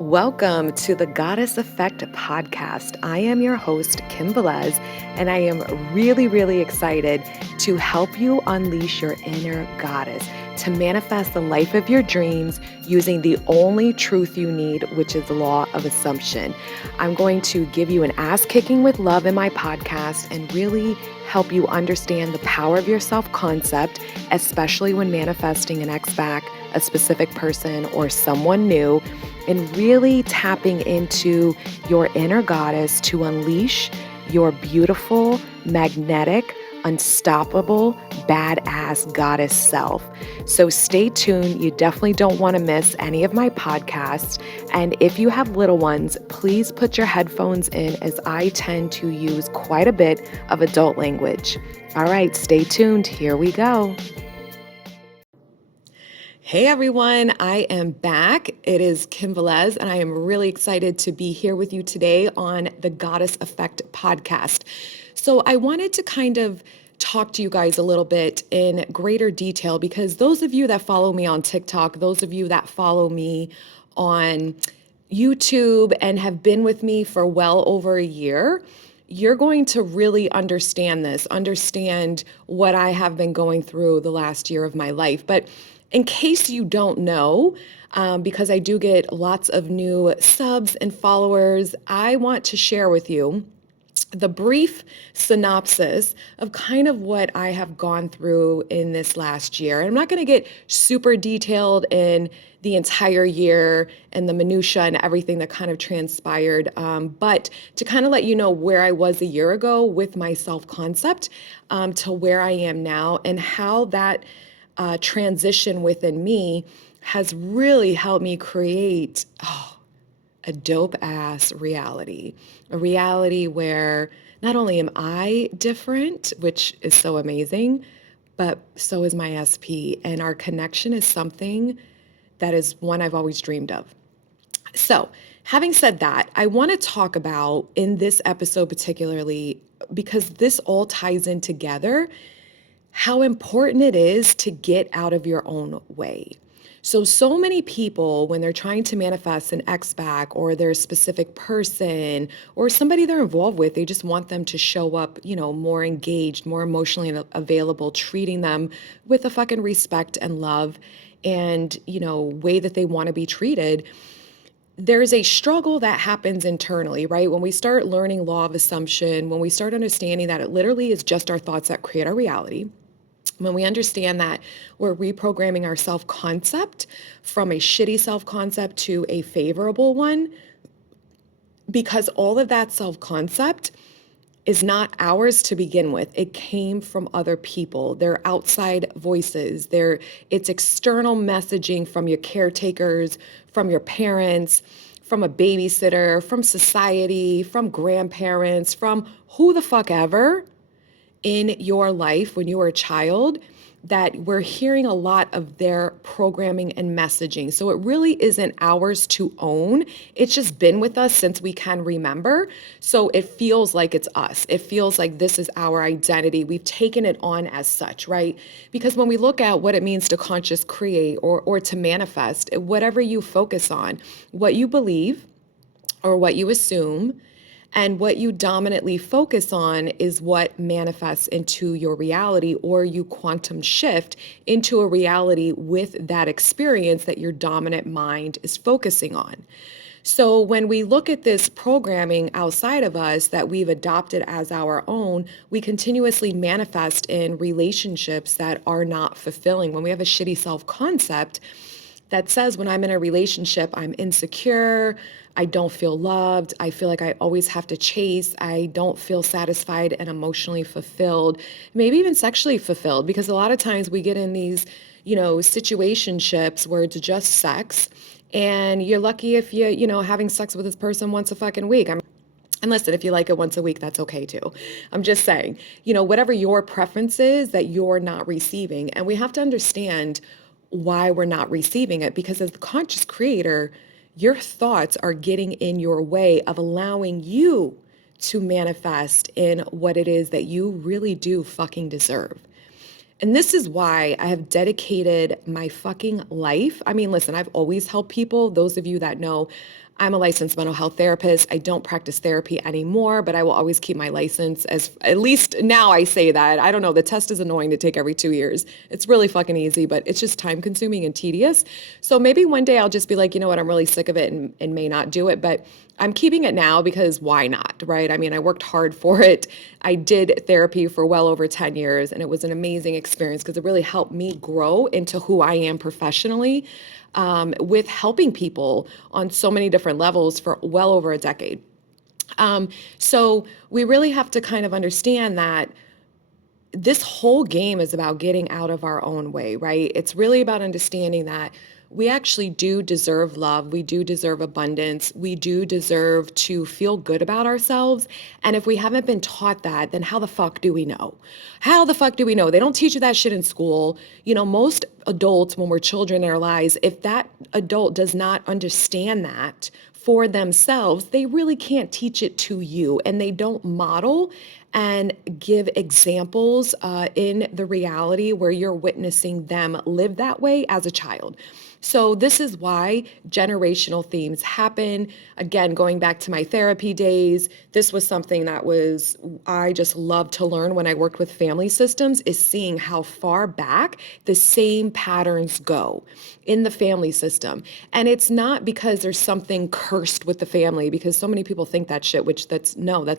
Welcome to the Goddess Effect podcast. I am your host, Kim Velez, and I am really excited to help you unleash your inner goddess to manifest the life of your dreams using the only truth you need, which is the law of assumption. I'm going to give you an ass kicking with love in my podcast and really help you understand the power of your self-concept, especially when manifesting an ex-back, a specific person, or someone new, and really tapping into your inner goddess to unleash your beautiful, magnetic, unstoppable, badass goddess self. So stay tuned. You definitely don't want to miss any of my podcasts. And if you have little ones, please put your headphones in as I tend to use quite a bit of adult language. All right, stay tuned. Here we go. Hey everyone, I am back. It is Kim Velez, and I am really excited to be here with you today on the Goddess Effect podcast. So I wanted to kind of talk to you guys a little bit in greater detail because those of you that follow me on TikTok, those of you that follow me on YouTube and have been with me for well over a year, you're going to really understand this, understand what I have been going through the last year of my life. But in case you don't know, because I do get lots of new subs and followers, I want to share with you the brief synopsis of kind of what I have gone through in this last year. And I'm not going to get super detailed in the entire year and the minutia and everything that kind of transpired, but to kind of let you know where I was a year ago with my self-concept to where I am now and how that transition within me has really helped me create a dope ass reality, a reality where not only am I different, which is so amazing, but so is my SP. And our connection is something that is one I've always dreamed of. So, having said that, I want to talk about in this episode particularly, because this all ties in together, how important it is to get out of your own way. So many people, when they're trying to manifest an ex-back or their specific person or somebody they're involved with, they just want them to show up, more engaged, more emotionally available, treating them with a fucking respect and love and, way that they want to be treated. There's a struggle that happens internally, right? When we start learning law of assumption, when we start understanding that it literally is just our thoughts that create our reality, when we understand that we're reprogramming our self-concept from a shitty self-concept to a favorable one, because all of that self-concept is not ours to begin with. It came from other people. They're outside voices. It's external messaging from your caretakers, from your parents, from a babysitter, from society, from grandparents, from who the fuck ever in your life when you were a child, that we're hearing a lot of their programming and messaging. So it really isn't ours to own. It's just been with us since we can remember. So it feels like it's us. It feels like this is our identity. We've taken it on as such, right? Because when we look at what it means to conscious create or to manifest, whatever you focus on, what you believe or what you assume, and what you dominantly focus on is what manifests into your reality, or you quantum shift into a reality with that experience that your dominant mind is focusing on. So when we look at this programming outside of us that we've adopted as our own, we continuously manifest in relationships that are not fulfilling. When we have a shitty self-concept that says when I'm in a relationship, I'm insecure, I don't feel loved, I feel like I always have to chase, I don't feel satisfied and emotionally fulfilled, maybe even sexually fulfilled, because a lot of times we get in these, situationships where it's just sex, and you're lucky if having sex with this person once a fucking week. And listen, if you like it once a week, that's okay too. I'm just saying, whatever your preference is that you're not receiving. And we have to understand why we're not receiving it, because as the conscious creator, your thoughts are getting in your way of allowing you to manifest in what it is that you really do fucking deserve. And this is why I have dedicated my fucking life. I mean, listen, I've always helped people. Those of you that know, I'm a licensed mental health therapist. I don't practice therapy anymore, but I will always keep my license, as at least now I say that. I don't know, the test is annoying to take every 2 years. It's really fucking easy, but it's just time consuming and tedious. So maybe one day I'll just be like, you know what, I'm really sick of it and may not do it, but I'm keeping it now because why not, right? I mean, I worked hard for it. I did therapy for well over 10 years, and it was an amazing experience because it really helped me grow into who I am professionally, with helping people on so many different levels for well over a decade. So we really have to kind of understand that this whole game is about getting out of our own way, right? It's really about understanding that we actually do deserve love. We do deserve abundance. We do deserve to feel good about ourselves. And if we haven't been taught that, then how the fuck do we know? How the fuck do we know? They don't teach you that shit in school. You know, most adults, when we're children in our lives, if that adult does not understand that for themselves, they really can't teach it to you. And they don't model and give examples in the reality where you're witnessing them live that way as a child. So this is why generational themes happen. Again, going back to my therapy days, this was something that I just loved to learn when I worked with family systems, is seeing how far back the same patterns go in the family system. And it's not because there's something cursed with the family, because so many people think that shit, that's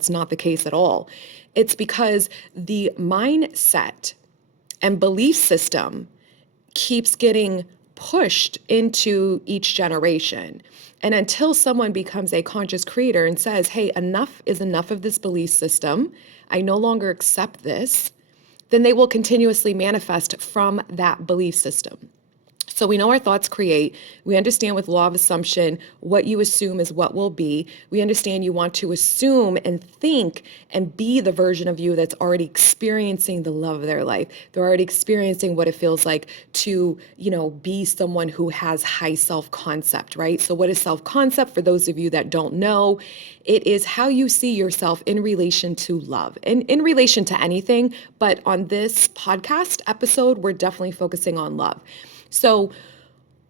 not the case at all. It's because the mindset and belief system keeps getting pushed into each generation. And until someone becomes a conscious creator and says, hey, enough is enough of this belief system, I no longer accept this, then they will continuously manifest from that belief system. So we know our thoughts create. We understand with law of assumption, what you assume is what will be. We understand you want to assume and think and be the version of you that's already experiencing the love of their life. They're already experiencing what it feels like to, be someone who has high self-concept, right? So what is self-concept? For those of you that don't know, it is how you see yourself in relation to love and in relation to anything. But on this podcast episode, we're definitely focusing on love. So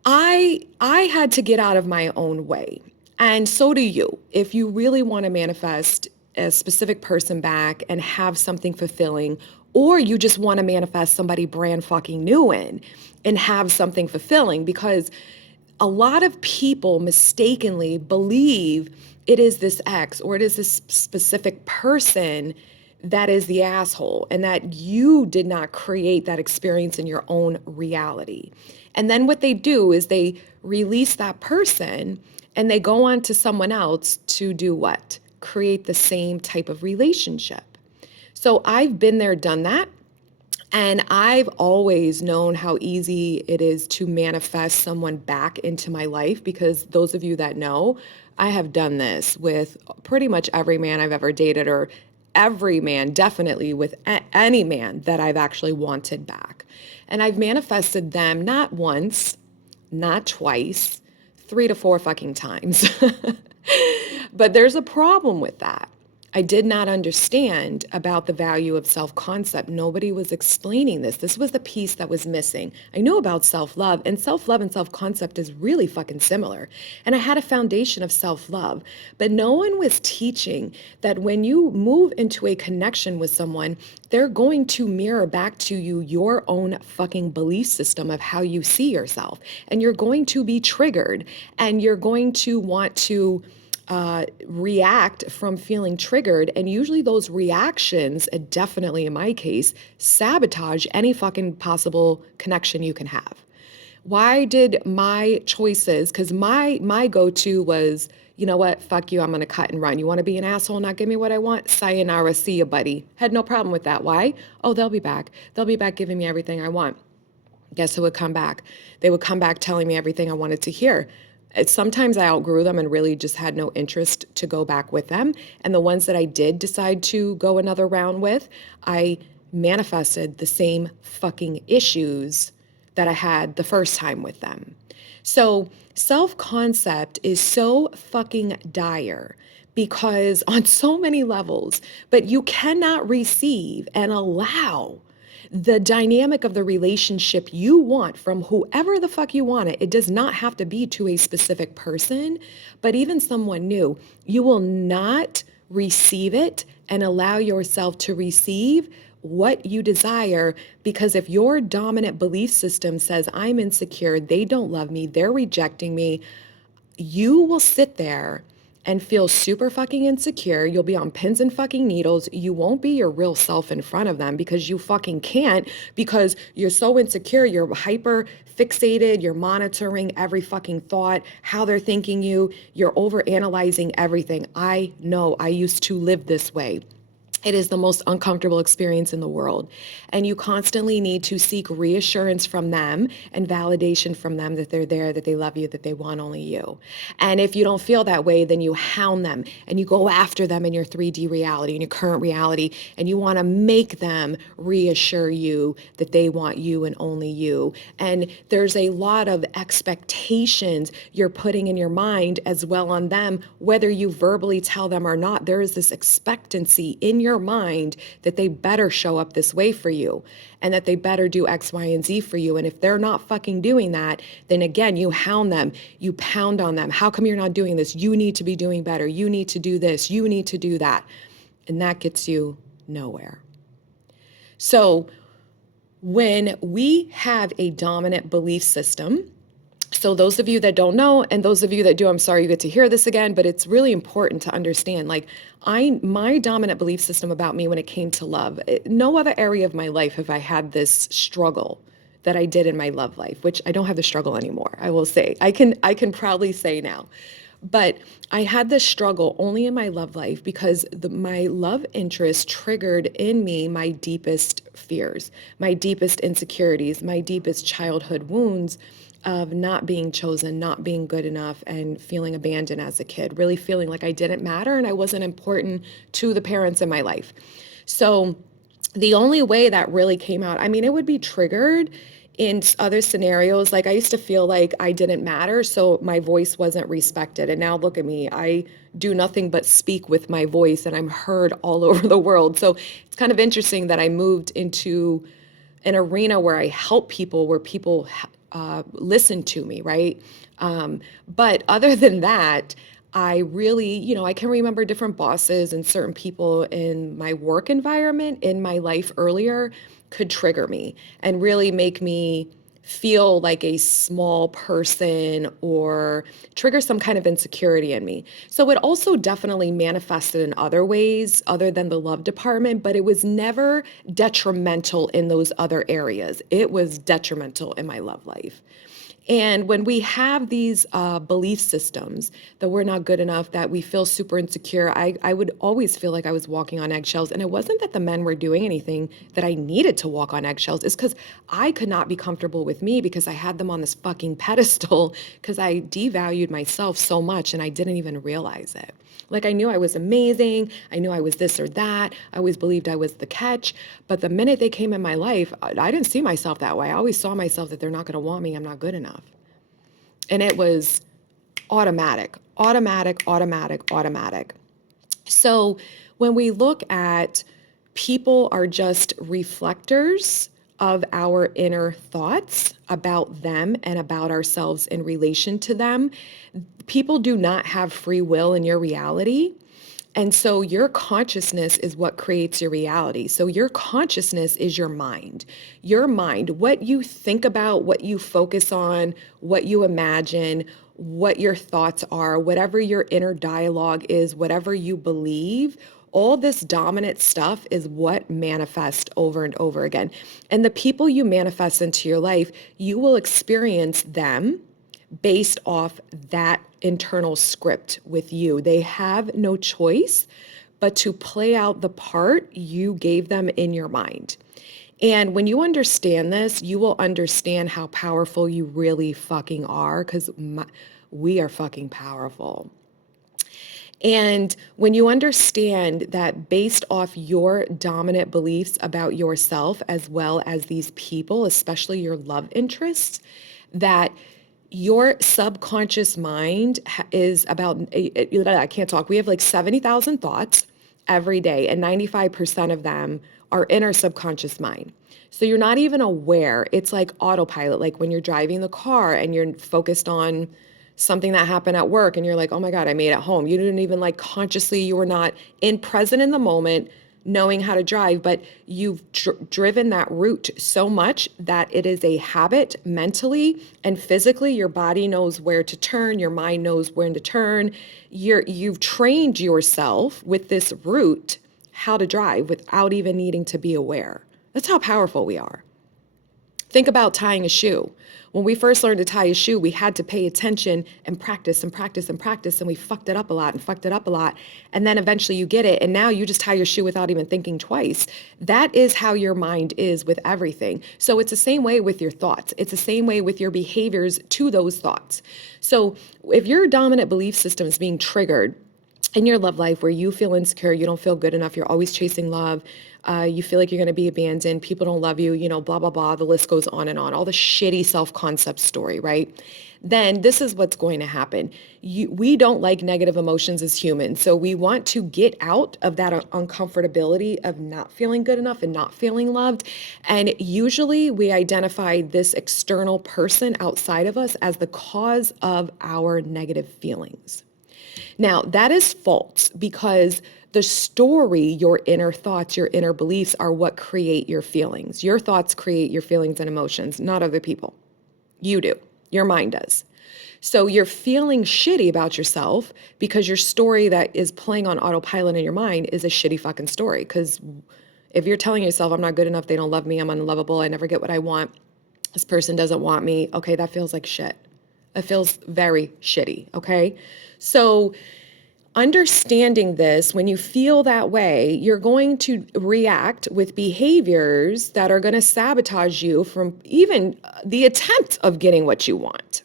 I had to get out of my own way. And so do you. If you really want to manifest a specific person back and have something fulfilling, or you just want to manifest somebody brand fucking new in and have something fulfilling, because a lot of people mistakenly believe it is this ex or it is this specific person that is the asshole, and that you did not create that experience in your own reality. And then what they do is they release that person and they go on to someone else to do what? Create the same type of relationship. So I've been there, done that. And I've always known how easy it is to manifest someone back into my life, because those of you that know, I have done this with pretty much every man I've ever dated, or every man, definitely with any man that I've actually wanted back. And I've manifested them not once, not twice, 3 to 4 fucking times. But there's a problem with that. I did not understand about the value of self-concept. Nobody was explaining this. This was the piece that was missing. I knew about self-love, and self-concept is really fucking similar. And I had a foundation of self-love, but no one was teaching that when you move into a connection with someone, they're going to mirror back to you your own fucking belief system of how you see yourself. And you're going to be triggered, and you're going to want to react from feeling triggered. And usually those reactions, definitely in my case, sabotage any fucking possible connection you can have. Why did my choices, because my go-to was, you know what, fuck you, I'm going to cut and run. You want to be an asshole and not give me what I want? Sayonara, see ya, buddy. Had no problem with that. Why? Oh, they'll be back. They'll be back giving me everything I want. Guess who would come back? They would come back telling me everything I wanted to hear. Sometimes I outgrew them and really just had no interest to go back with them. And the ones that I did decide to go another round with, I manifested the same fucking issues that I had the first time with them. So self-concept is so fucking dire because on so many levels, but you cannot receive and allow the dynamic of the relationship you want from whoever the fuck you want it, it does not have to be to a specific person, but even someone new, you will not receive it and allow yourself to receive what you desire. Because if your dominant belief system says, I'm insecure, they don't love me, they're rejecting me, you will sit there and feel super fucking insecure. You'll be on pins and fucking needles. You won't be your real self in front of them because you fucking can't, because you're so insecure. You're hyper fixated. You're monitoring every fucking thought, how they're thinking you. You're over analyzing everything. I know, I used to live this way. It is the most uncomfortable experience in the world. And you constantly need to seek reassurance from them and validation from them that they're there, that they love you, that they want only you. And if you don't feel that way, then you hound them and you go after them in your 3D reality, in your current reality, and you want to make them reassure you that they want you and only you. And there's a lot of expectations you're putting in your mind as well on them, whether you verbally tell them or not. There is this expectancy in your mind that they better show up this way for you and that they better do X, Y, and Z for you. And if they're not fucking doing that, then again, you hound them, you pound on them. How come you're not doing this? You need to be doing better. You need to do this. You need to do that. And that gets you nowhere. So when we have a dominant belief system, so those of you that don't know, and those of you that do, I'm sorry you get to hear this again, but it's really important to understand, like, my dominant belief system about me when it came to love, no other area of my life have I had this struggle that I did in my love life, which I don't have the struggle anymore, I will say. I can proudly say now. But I had this struggle only in my love life because my love interest triggered in me my deepest fears, my deepest insecurities, my deepest childhood wounds of not being chosen, not being good enough, and feeling abandoned as a kid, really feeling like I didn't matter and I wasn't important to the parents in my life. So the only way that really came out, I mean, it would be triggered in other scenarios. Like I used to feel like I didn't matter, so my voice wasn't respected. And now look at me, I do nothing but speak with my voice and I'm heard all over the world. So it's kind of interesting that I moved into an arena where I help people, where people listen to me, right? But other than that, I really, I can remember different bosses and certain people in my work environment in my life earlier could trigger me and really make me feel like a small person or trigger some kind of insecurity in me. So it also definitely manifested in other ways other than the love department, but it was never detrimental in those other areas. It was detrimental in my love life. And when we have these belief systems that we're not good enough, that we feel super insecure, I would always feel like I was walking on eggshells. And it wasn't that the men were doing anything that I needed to walk on eggshells. It's because I could not be comfortable with me because I had them on this fucking pedestal because I devalued myself so much and I didn't even realize it. Like I knew I was amazing. I knew I was this or that. I always believed I was the catch. But the minute they came in my life, I didn't see myself that way. I always saw myself that they're not going to want me. I'm not good enough. And it was automatic, automatic, automatic, automatic. So when we look at people are just reflectors of our inner thoughts about them and about ourselves in relation to them, people do not have free will in your reality. And so your consciousness is what creates your reality. So your consciousness is your mind. Your mind, what you think about, what you focus on, what you imagine, what your thoughts are, whatever your inner dialogue is, whatever you believe, all this dominant stuff is what manifests over and over again. And the people you manifest into your life, you will experience them based off that internal script with you. They have no choice but to play out the part you gave them in your mind. And when you understand this, you will understand how powerful you really fucking are, because we are fucking powerful. And when you understand that based off your dominant beliefs about yourself, as well as these people, especially your love interests, that your subconscious mind is about, I can't talk, we have like 70,000 thoughts, every day, and 95% of them are in our subconscious mind. So you're not even aware. It's like autopilot, like when you're driving the car and you're focused on something that happened at work and you're like, oh my God, I made it home. You didn't even like consciously, you were not in present in the moment knowing how to drive, but you've driven that route so much that it is a habit mentally and physically. Your body knows where to turn, your mind knows when to turn. You've trained yourself with this route how to drive without even needing to be aware. That's how powerful we are. Think about tying a shoe. When we first learned to tie a shoe, we had to pay attention and practice and practice and practice, and we fucked it up a lot and fucked it up a lot. And then eventually you get it, and now you just tie your shoe without even thinking twice. That is how your mind is with everything. So it's the same way with your thoughts. It's the same way with your behaviors to those thoughts. So if your dominant belief system is being triggered in your love life where you feel insecure, you don't feel good enough, you're always chasing love, you feel like you're going to be abandoned, people don't love you, blah, blah, blah, the list goes on and on, all the shitty self-concept story, right? Then this is what's going to happen. We don't like negative emotions as humans. So we want to get out of that uncomfortability of not feeling good enough and not feeling loved. And usually we identify this external person outside of us as the cause of our negative feelings. Now, that is false because the story, your inner thoughts, your inner beliefs are what create your feelings. Your thoughts create your feelings and emotions, not other people. You do. Your mind does. So you're feeling shitty about yourself because your story that is playing on autopilot in your mind is a shitty fucking story. Because if you're telling yourself, I'm not good enough, they don't love me, I'm unlovable, I never get what I want, this person doesn't want me, okay, that feels like shit. It feels very shitty, okay? So understanding this, when you feel that way, you're going to react with behaviors that are going to sabotage you from even the attempt of getting what you want.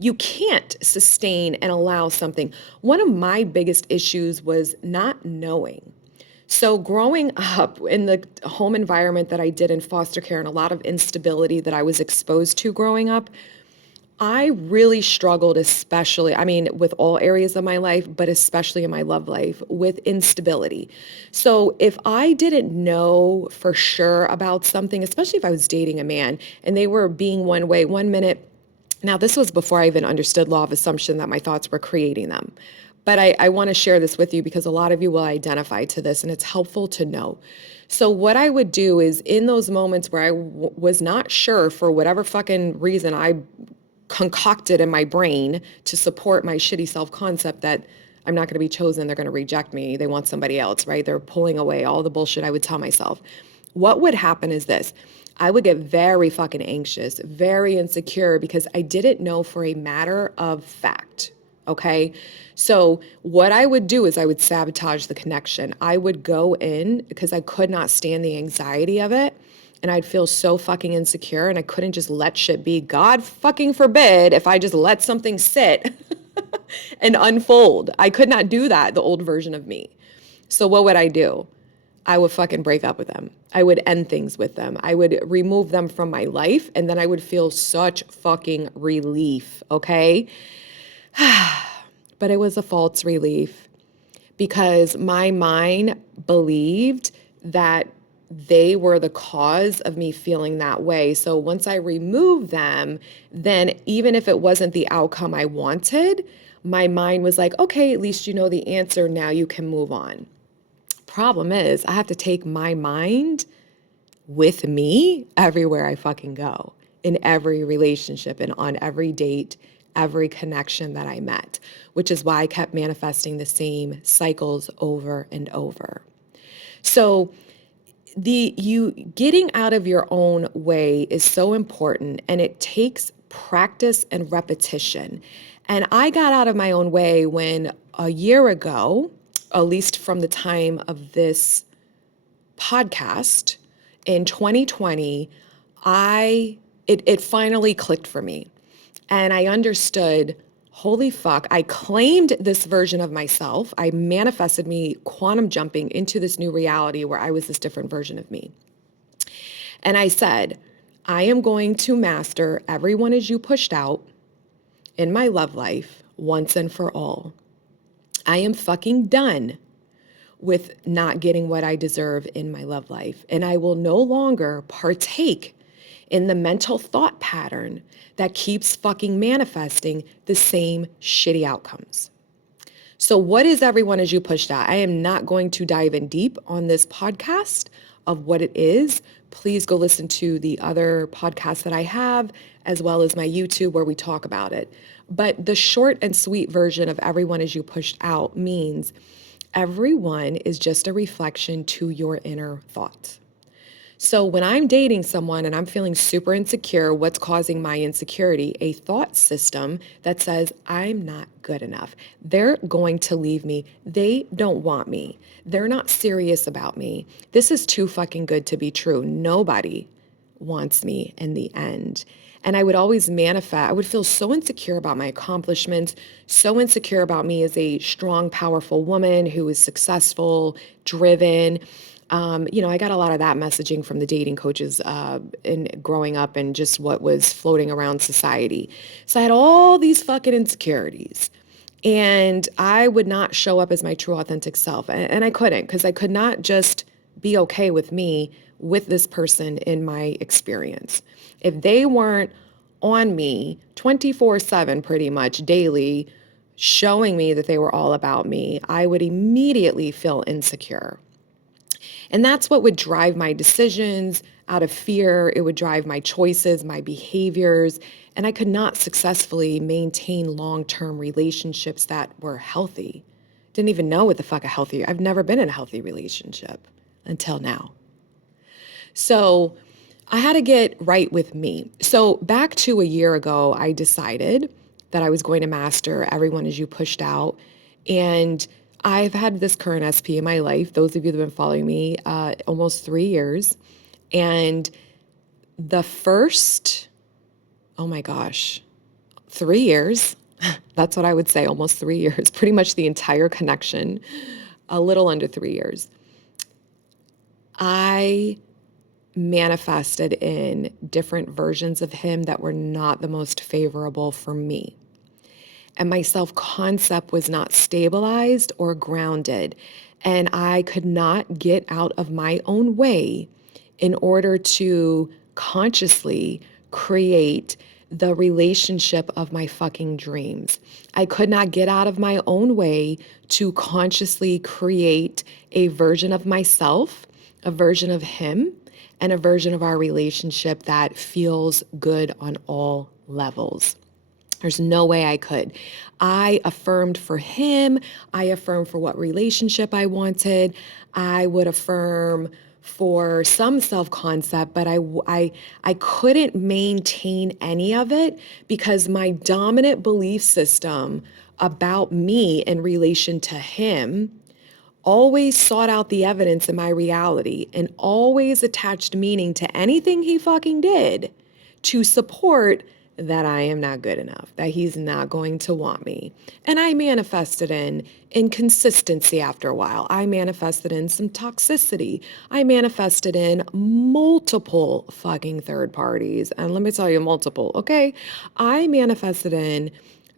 You can't sustain and allow something. One of my biggest issues was not knowing. So growing up in the home environment that I did in foster care and a lot of instability that I was exposed to growing up, I really struggled, especially, with all areas of my life, but especially in my love life, with instability. So if I didn't know for sure about something, especially if I was dating a man and they were being one way one minute, now this was before I even understood law of assumption that my thoughts were creating them. But I want to share this with you because a lot of you will identify to this and it's helpful to know. So what I would do is in those moments where I was not sure for whatever fucking reason I concocted in my brain to support my shitty self-concept that I'm not going to be chosen, they're going to reject me, they want somebody else, right? They're pulling away all the bullshit I would tell myself. What would happen is this. I would get very fucking anxious, very insecure because I didn't know for a matter of fact, okay? So what I would do is I would sabotage the connection. I would go in because I could not stand the anxiety of it. And I'd feel so fucking insecure and I couldn't just let shit be. God fucking forbid if I just let something sit and unfold. I could not do that, the old version of me. So what would I do? I would fucking break up with them. I would end things with them. I would remove them from my life and then I would feel such fucking relief, okay? But it was a false relief because my mind believed that they were the cause of me feeling that way. So once I removed them, then even if it wasn't the outcome I wanted, my mind was like, okay, at least you know the answer. Now you can move on. Problem is, I have to take my mind with me everywhere I fucking go, in every relationship and on every date, every connection that I met, which is why I kept manifesting the same cycles over and over. So you getting out of your own way is so important and it takes practice and repetition. And I got out of my own way when a year ago, at least from the time of this podcast in 2020, it finally clicked for me. And I understood, holy fuck, I claimed this version of myself. I manifested me quantum jumping into this new reality where I was this different version of me. And I said, I am going to master everyone as you pushed out in my love life once and for all. I am fucking done with not getting what I deserve in my love life. And I will no longer partake in the mental thought pattern that keeps fucking manifesting the same shitty outcomes. So, what is everyone as you pushed out? I am not going to dive in deep on this podcast of what it is. Please go listen to the other podcasts that I have, as well as my YouTube where we talk about it. But the short and sweet version of everyone as you pushed out means everyone is just a reflection to your inner thoughts. So when I'm dating someone and I'm feeling super insecure, what's causing my insecurity? A thought system that says, I'm not good enough. They're going to leave me. They don't want me. They're not serious about me. This is too fucking good to be true. Nobody wants me in the end. And I would always manifest, I would feel so insecure about my accomplishments, so insecure about me as a strong, powerful woman who is successful, driven. I got a lot of that messaging from the dating coaches in growing up and just what was floating around society. So I had all these fucking insecurities. And I would not show up as my true authentic self. And I couldn't, because I could not just be okay with me with this person in my experience. If they weren't on me 24/7 pretty much daily, showing me that they were all about me, I would immediately feel insecure. And that's what would drive my decisions out of fear. It would drive my choices, my behaviors. And I could not successfully maintain long-term relationships that were healthy. Didn't even know what the fuck a healthy, I've never been in a healthy relationship until now. So I had to get right with me. So back to a year ago, I decided that I was going to master everyone as you pushed out. And I've had this current SP in my life, those of you that have been following me, almost 3 years. And the first, oh my gosh, 3 years, that's what I would say, almost 3 years, pretty much the entire connection, a little under 3 years. I manifested in different versions of him that were not the most favorable for me. And my self-concept was not stabilized or grounded. And I could not get out of my own way in order to consciously create the relationship of my fucking dreams. I could not get out of my own way to consciously create a version of myself, a version of him, and a version of our relationship that feels good on all levels. There's no way I could. I affirmed for him. I affirmed for what relationship I wanted. I would affirm for some self-concept, but I couldn't maintain any of it because my dominant belief system about me in relation to him always sought out the evidence in my reality and always attached meaning to anything he fucking did to support that I am not good enough, that he's not going to want me. And I manifested in inconsistency after a while. I manifested in some toxicity. I manifested in multiple fucking third parties. And let me tell you, multiple, okay? I manifested in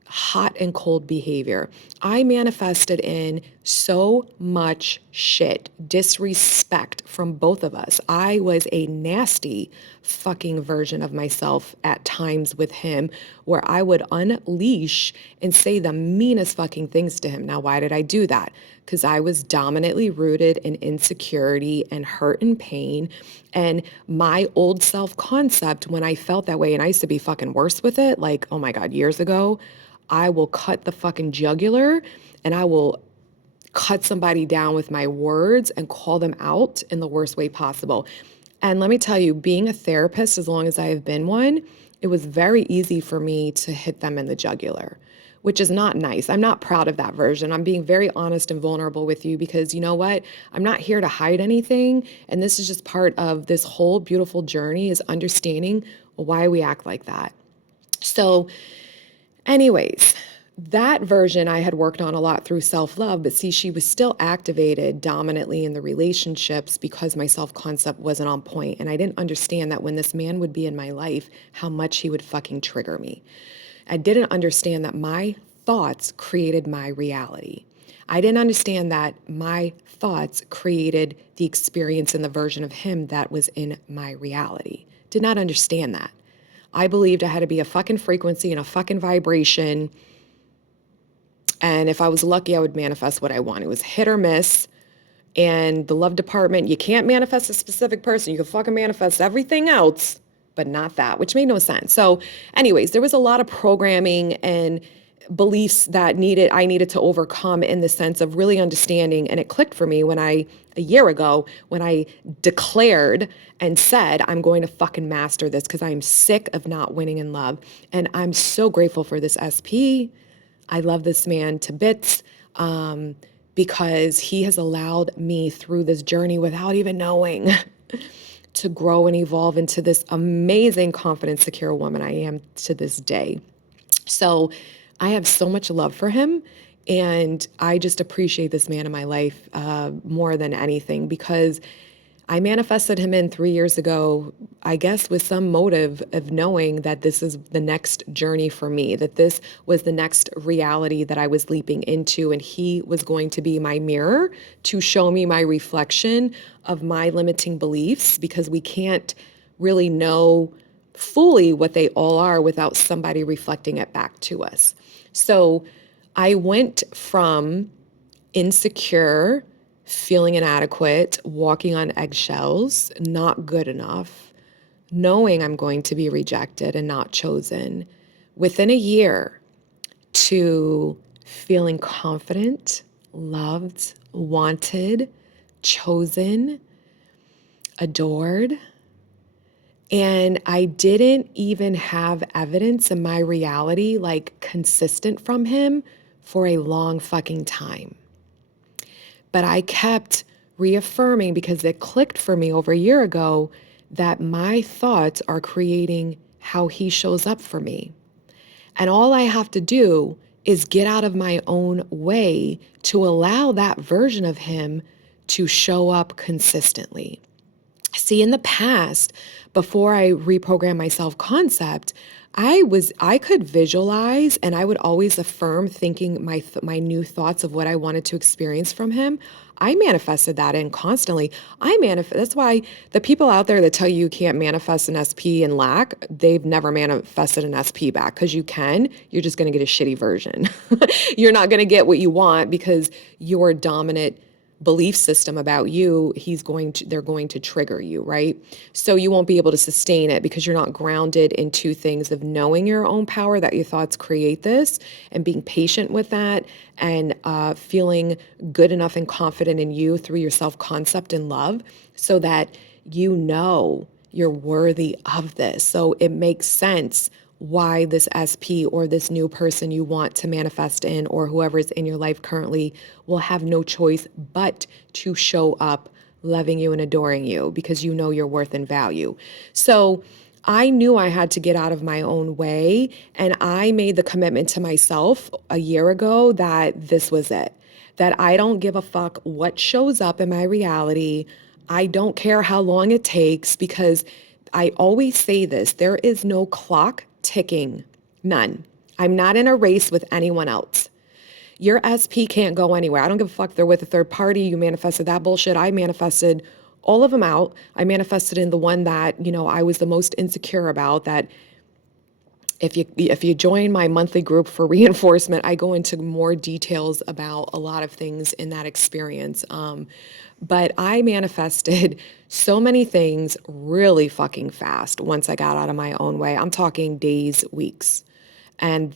hot and cold behavior. I manifested in so much shit, disrespect from both of us. I was a nasty fucking version of myself at times with him where I would unleash and say the meanest fucking things to him. Now, why did I do that? Because I was dominantly rooted in insecurity and hurt and pain. And my old self-concept, when I felt that way, and I used to be fucking worse with it, like, oh my God, years ago, I will cut the fucking jugular and I will cut somebody down with my words and call them out in the worst way possible. And let me tell you, being a therapist, as long as I have been one, it was very easy for me to hit them in the jugular, which is not nice. I'm not proud of that version. I'm being very honest and vulnerable with you because you know what? I'm not here to hide anything. And this is just part of this whole beautiful journey is understanding why we act like that. So anyways, that version I had worked on a lot through self-love, but see, she was still activated dominantly in the relationships because my self-concept wasn't on point. And I didn't understand that when this man would be in my life, how much he would fucking trigger me. I didn't understand that my thoughts created my reality. I didn't understand that my thoughts created the experience and the version of him that was in my reality. Did not understand that. I believed I had to be a fucking frequency and a fucking vibration. And if I was lucky, I would manifest what I want. It was hit or miss. And the love department, you can't manifest a specific person. You can fucking manifest everything else, but not that, which made no sense. So anyways, there was a lot of programming and beliefs that I needed to overcome in the sense of really understanding. And it clicked for me a year ago, when I declared and said, I'm going to fucking master this because I'm sick of not winning in love. And I'm so grateful for this SP. I love this man to bits. Because he has allowed me through this journey without even knowing to grow and evolve into this amazing, confident, secure woman I am to this day. So I have so much love for him. And I just appreciate this man in my life more than anything, because I manifested him in 3 years ago, I guess with some motive of knowing that this is the next journey for me, that this was the next reality that I was leaping into, and he was going to be my mirror to show me my reflection of my limiting beliefs, because we can't really know fully what they all are without somebody reflecting it back to us. So I went from insecure, feeling inadequate, walking on eggshells, not good enough, knowing I'm going to be rejected and not chosen, within a year, to feeling confident, loved, wanted, chosen, adored. And I didn't even have evidence in my reality, like consistent from him, for a long fucking time. But I kept reaffirming, because it clicked for me over a year ago, that my thoughts are creating how he shows up for me. And all I have to do is get out of my own way to allow that version of him to show up consistently. See, in the past, before I reprogrammed my self-concept, I could visualize, and I would always affirm thinking my new thoughts of what I wanted to experience from him. I manifested that in constantly. That's why the people out there that tell you can't manifest an SP in lack, they've never manifested an SP back, because you can. You're just going to get a shitty version. You're not going to get what you want, because your dominant belief system about you, they're going to trigger you, right? So you won't be able to sustain it, because you're not grounded in two things of knowing your own power, that your thoughts create this, and being patient with that, and feeling good enough and confident in you through your self-concept and love, so that you know you're worthy of this. So it makes sense why this SP or this new person you want to manifest in, or whoever is in your life currently, will have no choice but to show up loving you and adoring you, because you know your worth and value. So I knew I had to get out of my own way, and I made the commitment to myself a year ago that this was it, that I don't give a fuck what shows up in my reality. I don't care how long it takes, because I always say this, there is no clock ticking, none. I'm not in a race with anyone else. Your SP can't go anywhere. I don't give a fuck if they're with a third party. You manifested that bullshit. I manifested all of them out. I manifested in the one that, I was the most insecure about, that if you join my monthly group for reinforcement, I go into more details about a lot of things in that experience. But I manifested so many things really fucking fast once I got out of my own way. I'm talking days, weeks. And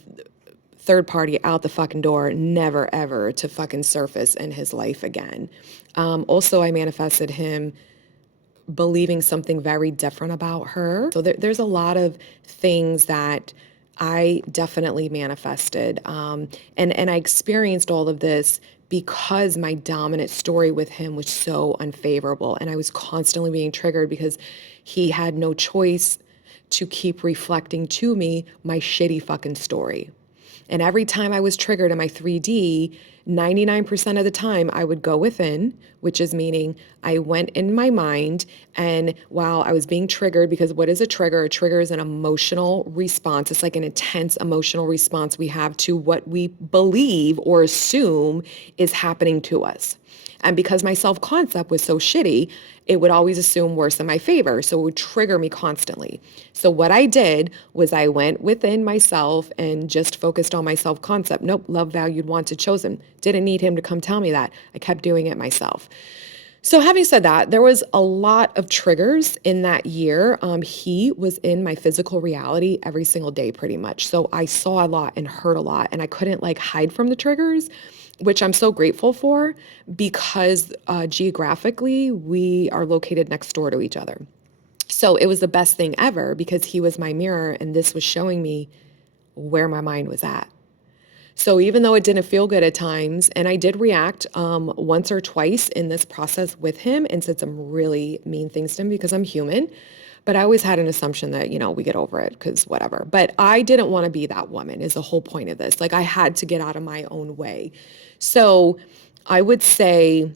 third party out the fucking door, never ever to fucking surface in his life again. Also, I manifested him believing something very different about her. So there's a lot of things that I definitely manifested. And I experienced all of this because my dominant story with him was so unfavorable. And I was constantly being triggered, because he had no choice to keep reflecting to me my shitty fucking story. And every time I was triggered in my 3D, 99% of the time I would go within, which is meaning I went in my mind. And while I was being triggered, because what is a trigger? A trigger is an emotional response. It's like an intense emotional response we have to what we believe or assume is happening to us. And because my self concept was so shitty, it would always assume worse in my favor. So it would trigger me constantly. So what I did was I went within myself and just focused on my self concept. Nope, loved, valued, wanted, chosen. Didn't need him to come tell me that. I kept doing it myself. So having said that, there was a lot of triggers in that year. He was in my physical reality every single day, pretty much. So I saw a lot and heard a lot, and I couldn't like hide from the triggers, which I'm so grateful for because geographically we are located next door to each other. So it was the best thing ever because he was my mirror, and this was showing me where my mind was at. So even though it didn't feel good at times, and I did react once or twice in this process with him and said some really mean things to him because I'm human, but I always had an assumption that, we get over it because whatever. But I didn't want to be that woman is the whole point of this. Like I had to get out of my own way. So I would say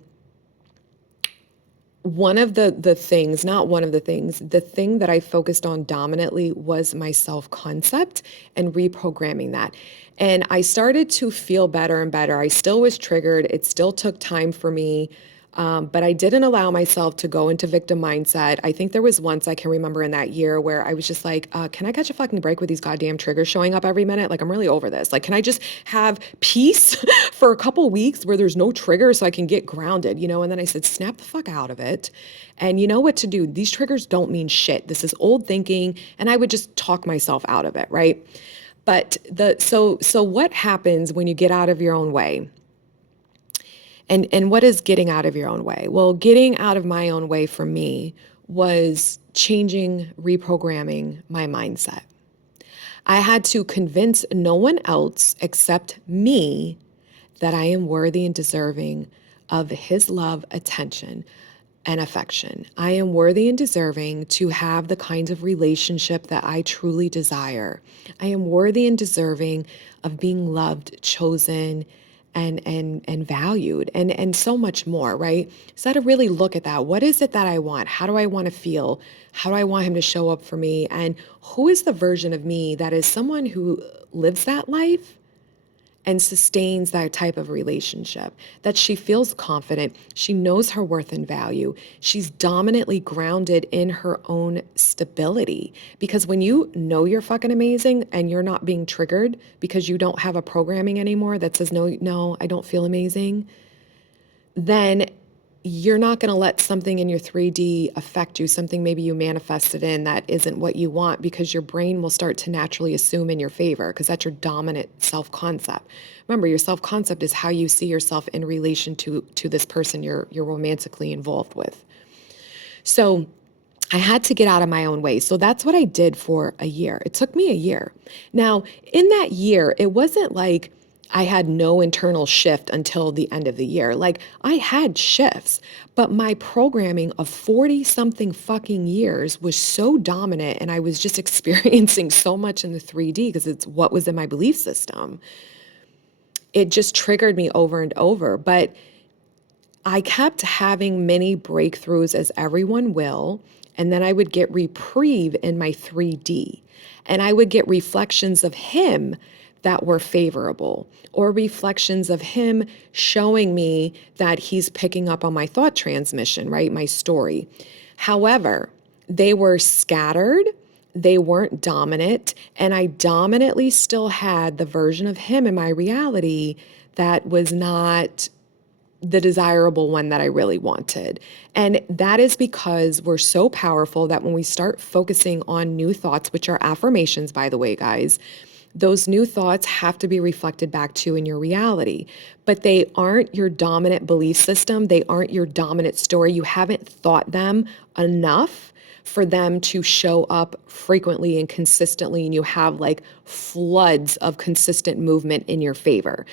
one of the things, not one of the things, the thing that I focused on dominantly was my self-concept and reprogramming that. And I started to feel better and better. I still was triggered. It still took time for me. But I didn't allow myself to go into victim mindset. I think there was once I can remember in that year where I was just like, can I catch a fucking break with these goddamn triggers showing up every minute? Like, I'm really over this. Like, can I just have peace for a couple weeks where there's no trigger so I can get grounded, And then I said, snap the fuck out of it. And you know what to do. These triggers don't mean shit. This is old thinking. And I would just talk myself out of it, right? But so what happens when you get out of your own way? And what is getting out of your own way? Well, getting out of my own way for me was changing, reprogramming my mindset. I had to convince no one else except me that I am worthy and deserving of his love, attention, and affection. I am worthy and deserving to have the kinds of relationship that I truly desire. I am worthy and deserving of being loved, chosen, and valued and so much more, right? So I had to really look at that. What is it that I want? How do I want to feel? How do I want him to show up for me? And who is the version of me that is someone who lives that life and sustains that type of relationship, that she feels confident, she knows her worth and value, she's dominantly grounded in her own stability. Because when you know you're fucking amazing and you're not being triggered because you don't have a programming anymore that says, no, I don't feel amazing, then you're not going to let something in your 3D affect you, something maybe you manifested in that isn't what you want, because your brain will start to naturally assume in your favor because that's your dominant self-concept. Remember, your self-concept is how you see yourself in relation to this person you're romantically involved with. So I had to get out of my own way. So that's what I did for a year. It took me a year. Now, in that year, it wasn't like I had no internal shift until the end of the year. Like I had shifts, but my programming of 40 something fucking years was so dominant, and I was just experiencing so much in the 3D because it's what was in my belief system. It just triggered me over and over. But I kept having many breakthroughs, as everyone will, and then I would get reprieve in my 3D, and I would get reflections of him that were favorable, or reflections of him showing me that he's picking up on my thought transmission, right? My story. However, they were scattered, they weren't dominant, and I dominantly still had the version of him in my reality that was not the desirable one that I really wanted. And that is because we're so powerful that when we start focusing on new thoughts, which are affirmations, by the way, guys, those new thoughts have to be reflected back to in your reality, but they aren't your dominant belief system. They aren't your dominant story. You haven't thought them enough for them to show up frequently and consistently, and you have like floods of consistent movement in your favor.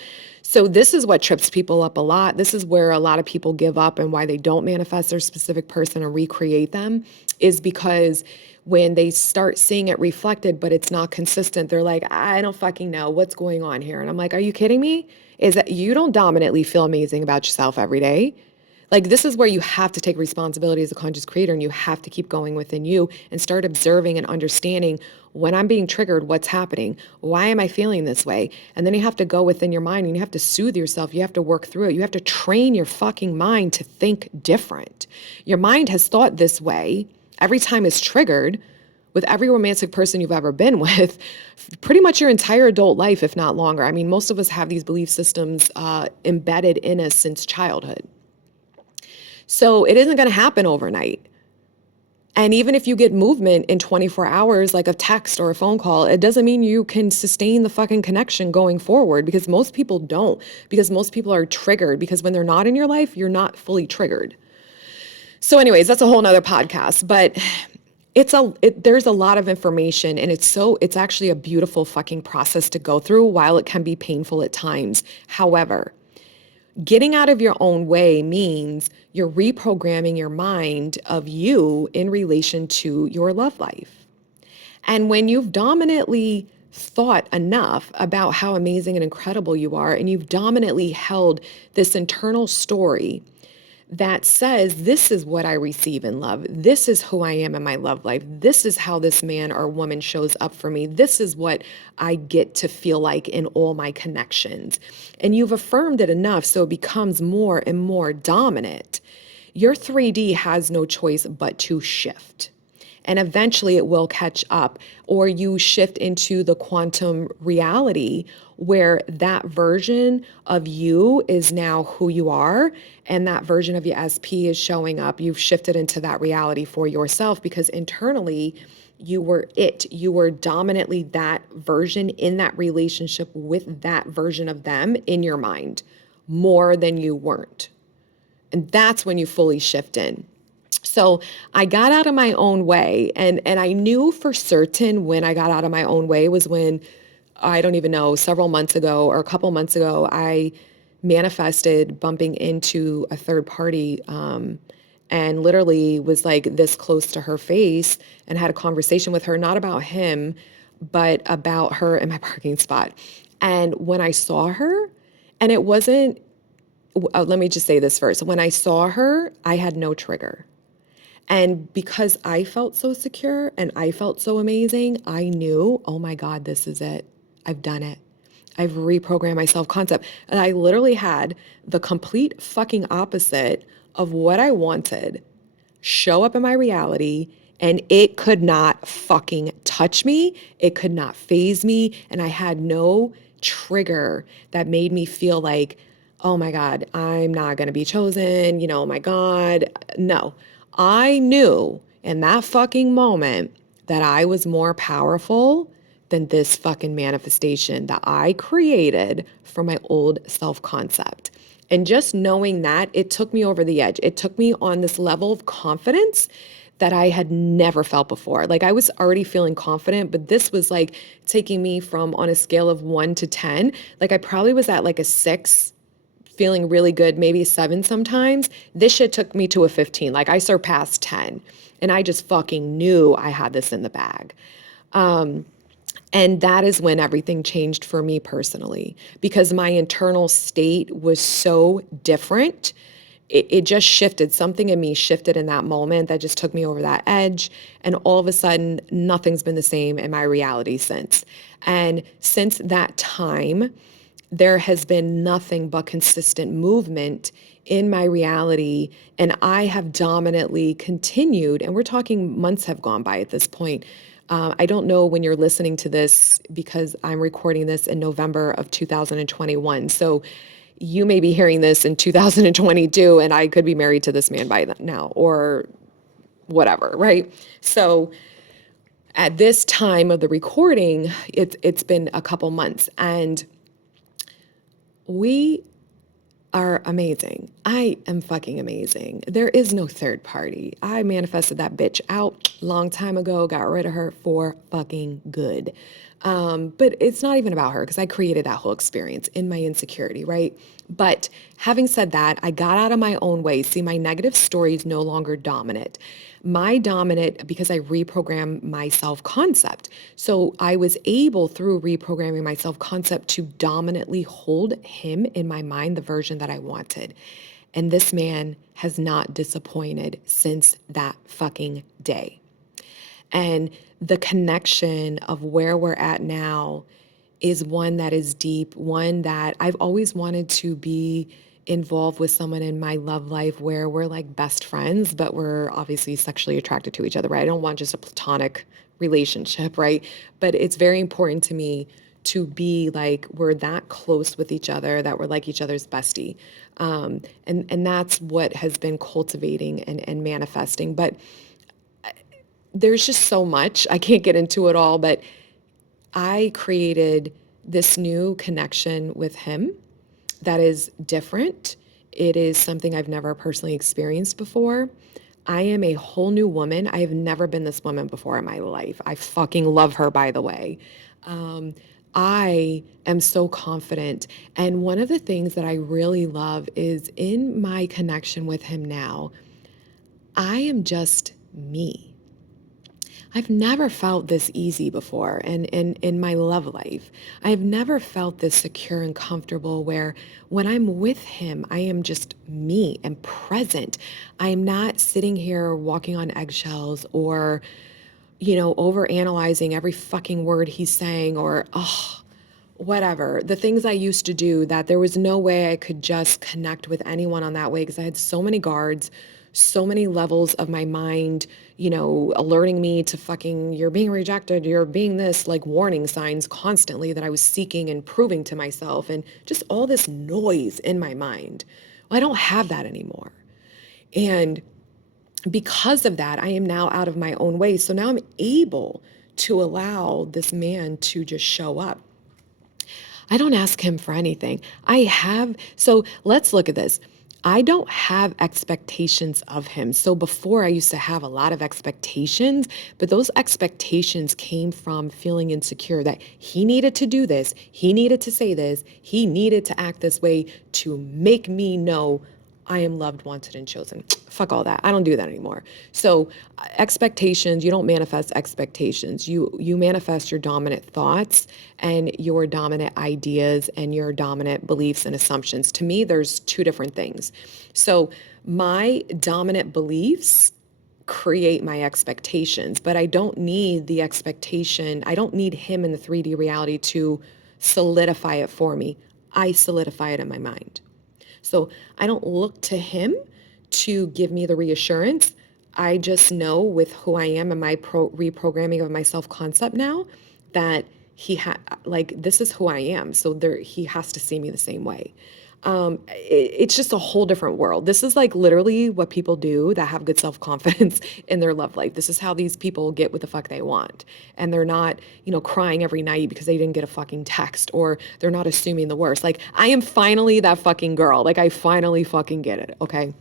So this is what trips people up a lot. This is where a lot of people give up, and why they don't manifest their specific person and recreate them is because when they start seeing it reflected, but it's not consistent, they're like, I don't fucking know what's going on here. And I'm like, are you kidding me? Is that you don't dominantly feel amazing about yourself every day? Like, this is where you have to take responsibility as a conscious creator, and you have to keep going within you and start observing and understanding when I'm being triggered, what's happening? Why am I feeling this way? And then you have to go within your mind and you have to soothe yourself. You have to work through it. You have to train your fucking mind to think different. Your mind has thought this way every time it's triggered with every romantic person you've ever been with, pretty much your entire adult life, if not longer. I mean, most of us have these belief systems embedded in us since childhood. So it isn't going to happen overnight. And even if you get movement in 24 hours, like a text or a phone call, it doesn't mean you can sustain the fucking connection going forward, because most people don't, because most people are triggered, because when they're not in your life, you're not fully triggered. So anyways, that's a whole nother podcast, but there's a lot of information, and it's actually a beautiful fucking process to go through, while it can be painful at times. However, getting out of your own way means you're reprogramming your mind of you in relation to your love life. And when you've dominantly thought enough about how amazing and incredible you are, and you've dominantly held this internal story that says, this is what I receive in love. This is who I am in my love life. This is how this man or woman shows up for me. This is what I get to feel like in all my connections. And you've affirmed it enough so it becomes more and more dominant. Your 3D has no choice but to shift. And eventually it will catch up, or you shift into the quantum reality where that version of you is now who you are, and that version of your SP is showing up. You've shifted into that reality for yourself, because internally you were dominantly that version in that relationship with that version of them in your mind more than you weren't. And that's when you fully shift in. So I got out of my own way, and I knew for certain when I got out of my own way was when, I don't even know, several months ago or a couple months ago, I manifested bumping into a third party, and literally was like this close to her face and had a conversation with her, not about him, but about her in my parking spot. And when I saw her, and it wasn't, let me just say this first. When I saw her, I had no trigger. And because I felt so secure and I felt so amazing, I knew, oh my God, this is it. I've done it. I've reprogrammed my self-concept. And I literally had the complete fucking opposite of what I wanted show up in my reality, and it could not fucking touch me. It could not faze me. And I had no trigger that made me feel like, oh my God, I'm not going to be chosen. Oh my God. No. I knew in that fucking moment that I was more powerful than this fucking manifestation that I created from my old self-concept. And just knowing that, it took me over the edge. It took me on this level of confidence that I had never felt before. Like, I was already feeling confident, but this was like taking me from, on a scale of 1 to 10, like I probably was at like a 6, feeling really good, maybe 7 sometimes. This shit took me to a 15. Like, I surpassed 10, and I just fucking knew I had this in the bag. And that is when everything changed for me personally, because my internal state was so different. It just shifted. Something in me shifted in that moment that just took me over that edge. And all of a sudden, nothing's been the same in my reality since. And since that time, there has been nothing but consistent movement in my reality. And I have dominantly continued, and we're talking months have gone by at this point. I don't know when you're listening to this, because I'm recording this in November of 2021. So you may be hearing this in 2022, and I could be married to this man by now, or whatever, right? So at this time of the recording, it's been a couple months, and are amazing. I am fucking amazing. There is no third party. I manifested that bitch out long time ago, got rid of her for fucking good. But it's not even about her because I created that whole experience in my insecurity, right? But having said that, I got out of my own way. See, my negative story is no longer dominant. My dominant, because I reprogram my self concept. So I was able through reprogramming my self concept to dominantly hold him in my mind, the version that I wanted. And this man has not disappointed since that fucking day. And the connection of where we're at now is one that is deep, one that I've always wanted to be involved with someone in my love life where we're like best friends, but we're obviously sexually attracted to each other, right? I don't want just a platonic relationship, right? But it's very important to me to be like we're that close with each other that we're like each other's bestie. And that's what has been cultivating and manifesting. But there's just so much. I can't get into it all, but I created this new connection with him that is different. It is something I've never personally experienced before. I am a whole new woman. I have never been this woman before in my life. I fucking love her, by the way. I am so confident. And one of the things that I really love is in my connection with him now, I am just me. I've never felt this easy before and in my love life. I've never felt this secure and comfortable where when I'm with him, I am just me and present. I am not sitting here walking on eggshells or, over analyzing every fucking word he's saying or, oh, whatever. The things I used to do that there was no way I could just connect with anyone on that way because I had so many guards, so many levels of my mind, alerting me to fucking, you're being rejected, you're being this, like warning signs constantly that I was seeking and proving to myself, and just all this noise in my mind. Well, I don't have that anymore. And because of that, I am now out of my own way. So now I'm able to allow this man to just show up. I don't ask him for anything. So let's look at this. I don't have expectations of him. So before I used to have a lot of expectations, but those expectations came from feeling insecure that he needed to do this, he needed to say this, he needed to act this way to make me know I am loved, wanted, and chosen. Fuck all that. I don't do that anymore. So expectations, you don't manifest expectations. You manifest your dominant thoughts and your dominant ideas and your dominant beliefs and assumptions. To me, there's two different things. So my dominant beliefs create my expectations, but I don't need the expectation. I don't need him in the 3D reality to solidify it for me. I solidify it in my mind. So I don't look to him to give me the reassurance. I just know with who I am and my reprogramming of my self-concept now that this is who I am. So he has to see me the same way. It's just a whole different world. This is like literally what people do that have good self-confidence in their love life. This is how these people get what the fuck they want. And they're not, crying every night because they didn't get a fucking text, or they're not assuming the worst. Like, I am finally that fucking girl. Like, I finally fucking get it. Okay.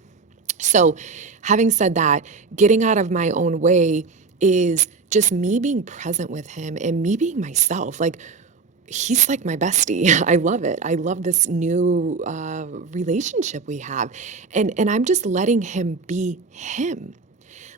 So having said that, getting out of my own way is just me being present with him and me being myself. Like, he's like my bestie. I love it. I love this new relationship we have. And I'm just letting him be him.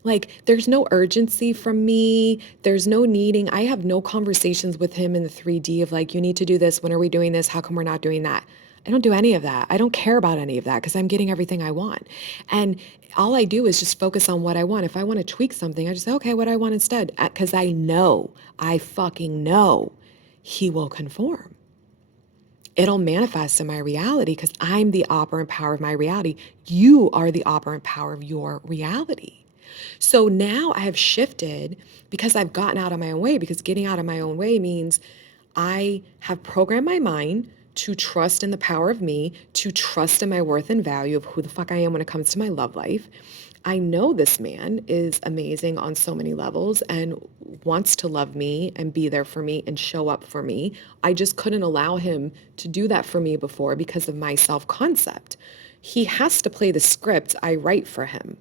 Like, there's no urgency from me. There's no needing. I have no conversations with him in the 3D of like, you need to do this. When are we doing this? How come we're not doing that? I don't do any of that. I don't care about any of that because I'm getting everything I want. And all I do is just focus on what I want. If I want to tweak something, I just say, okay, what do I want instead? Because I fucking know he will conform. It'll manifest in my reality because I'm the operant power of my reality. You are the operant power of your reality. So now I have shifted because I've gotten out of my own way, because getting out of my own way means I have programmed my mind to trust in the power of me, to trust in my worth and value of who the fuck I am when it comes to my love life. I know this man is amazing on so many levels and wants to love me and be there for me and show up for me. I just couldn't allow him to do that for me before because of my self-concept. He has to play the script I write for him.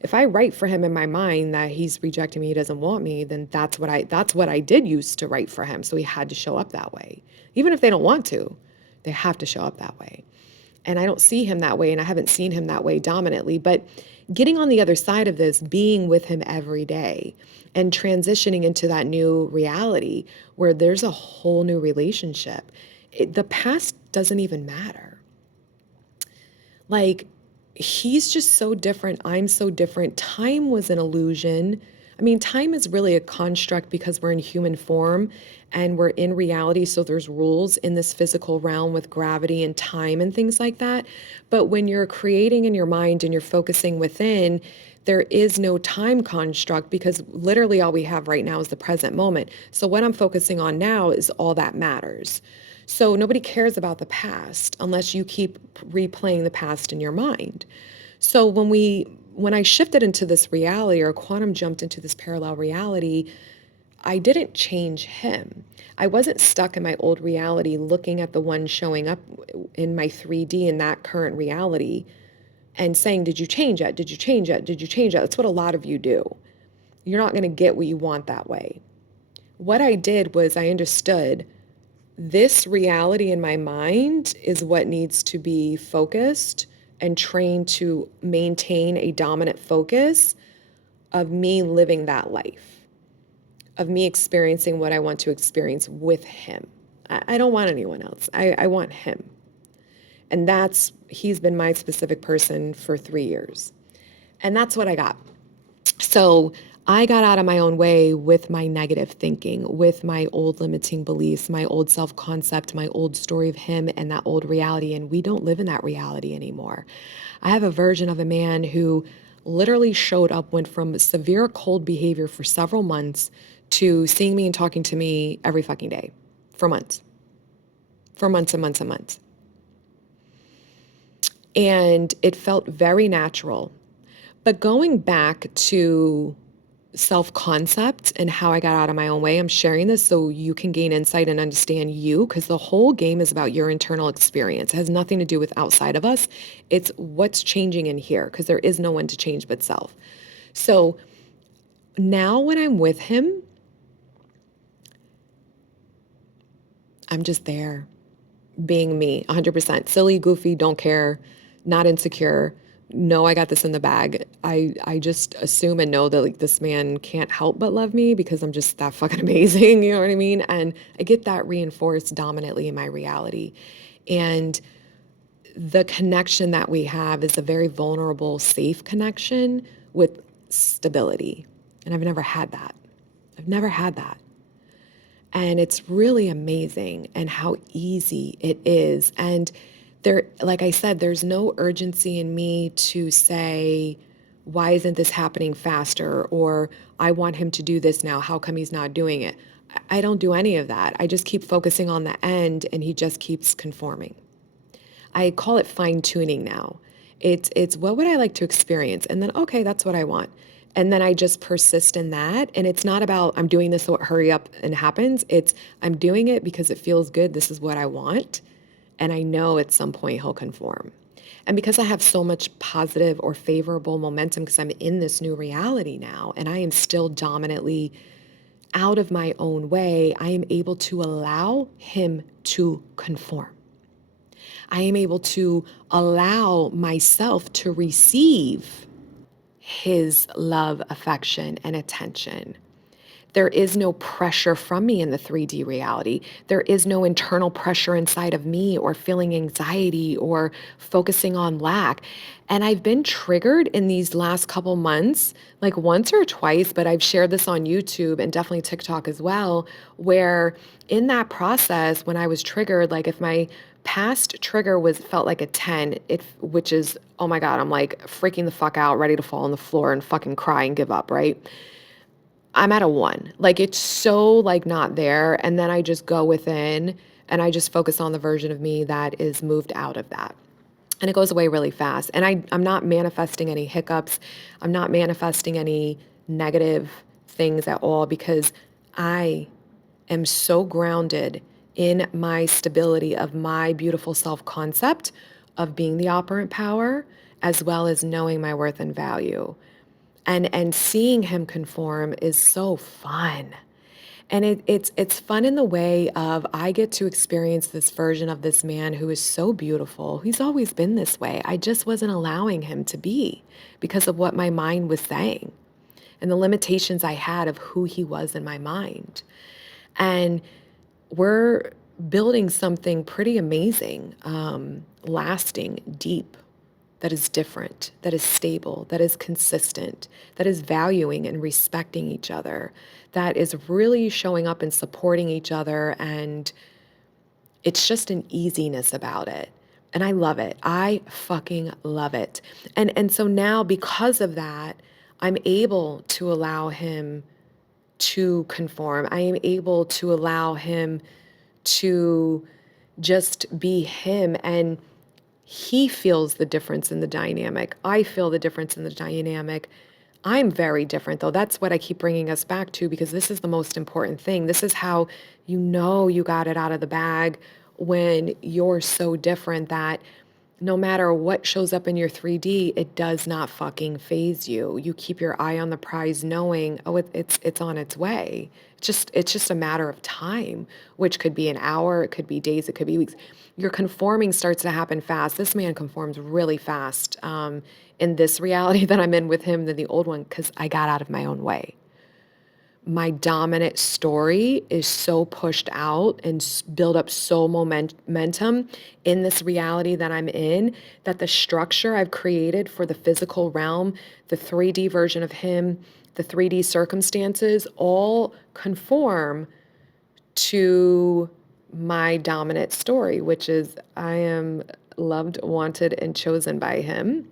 If I write for him in my mind that he's rejecting me, he doesn't want me, then that's what I did use to write for him. So he had to show up that way. Even if they don't want to, they have to show up that way. And I don't see him that way, and I haven't seen him that way dominantly. But getting on the other side of this, being with him every day and transitioning into that new reality where there's a whole new relationship, the past doesn't even matter. Like, he's just so different. I'm so different. Time was an illusion. I mean, time is really a construct because we're in human form and we're in reality. So there's rules in this physical realm with gravity and time and things like that. But when you're creating in your mind and you're focusing within, there is no time construct because literally all we have right now is the present moment. So what I'm focusing on now is all that matters. So nobody cares about the past unless you keep replaying the past in your mind. So when I shifted into this reality or quantum jumped into this parallel reality, I didn't change him. I wasn't stuck in my old reality looking at the one showing up in my 3D in that current reality and saying, did you change it? Did you change it? Did you change it? That's what a lot of you do. You're not going to get what you want that way. What I did was I understood this reality in my mind is what needs to be focused and trained to maintain a dominant focus of me living that life, of me experiencing what I want to experience with him. I don't want anyone else. I want him. And he's been my specific person for 3 years. And that's what I got. So I got out of my own way with my negative thinking, with my old limiting beliefs, my old self-concept, my old story of him and that old reality. And we don't live in that reality anymore. I have a version of a man who literally showed up, went from severe cold behavior for several months to seeing me and talking to me every fucking day for months and months and months. And it felt very natural. But going back to self-concept and how I got out of my own way, I'm sharing this so you can gain insight and understand you, because the whole game is about your internal experience. It has nothing to do with outside of us. It's what's changing in here, because there is no one to change but self. So now when I'm with him, I'm just there, being me, 100%. Silly, goofy, don't care, not insecure. No, I got this in the bag. I just assume and know that like this man can't help but love me because I'm just that fucking amazing, you know what I mean? And I get that reinforced dominantly in my reality. And the connection that we have is a very vulnerable, safe connection with stability. And I've never had that. I've never had that. And it's really amazing and how easy it is. And there, like I said, there's no urgency in me to say, why isn't this happening faster? Or I want him to do this now. How come he's not doing it? I don't do any of that. I just keep focusing on the end and he just keeps conforming. I call it fine tuning now. It's what would I like to experience? And then, okay, that's what I want. And then I just persist in that. And it's not about I'm doing this so it hurry up and happens. It's I'm doing it because it feels good. This is what I want. And I know at some point he'll conform. And because I have so much positive or favorable momentum because I'm in this new reality now and I am still dominantly out of my own way, I am able to allow him to conform. I am able to allow myself to receive his love, affection, and attention. There is no pressure from me in the 3D reality. There is no internal pressure inside of me or feeling anxiety or focusing on lack. And I've been triggered in these last couple months, like once or twice, but I've shared this on YouTube and definitely TikTok as well, where in that process, when I was triggered, like if my past trigger felt like a 10, which is, oh my God, I'm like freaking the fuck out, ready to fall on the floor and fucking cry and give up, right? I'm at a 1. Like it's so like not there. And then I just go within And I just focus on the version of me that is moved out of that. And it goes away really fast. And I'm not manifesting any hiccups. I'm not manifesting any negative things at all because I am so grounded in my stability of my beautiful self-concept of being the operant power, as well as knowing my worth and value. And seeing him conform is so fun. And it's fun in the way of I get to experience this version of this man who is so beautiful. He's always been this way. I just wasn't allowing him to be because of what my mind was saying and the limitations I had of who he was in my mind. And we're building something pretty amazing, lasting, deep, that is different, that is stable, that is consistent, that is valuing and respecting each other, that is really showing up and supporting each other. And it's just an easiness about it. And I love it. I fucking love it. And so now because of that, I'm able to allow him to conform. I am able to allow him to just be him. And he feels the difference in the dynamic. I feel the difference in the dynamic. I'm very different, though. That's what I keep bringing us back to because this is the most important thing. This is how you know you got it out of the bag when you're so different that no matter what shows up in your 3D, it does not fucking phase you. You keep your eye on the prize knowing, oh, it's on its way. It's just a matter of time, which could be an hour, it could be days, it could be weeks. Your conforming starts to happen fast. This man conforms really fast in this reality that I'm in with him than the old one because I got out of my own way. My dominant story is so pushed out and build up so momentum in this reality that I'm in that the structure I've created for the physical realm, the 3D version of him, the 3D circumstances all conform to my dominant story, which is I am loved, wanted, and chosen by him.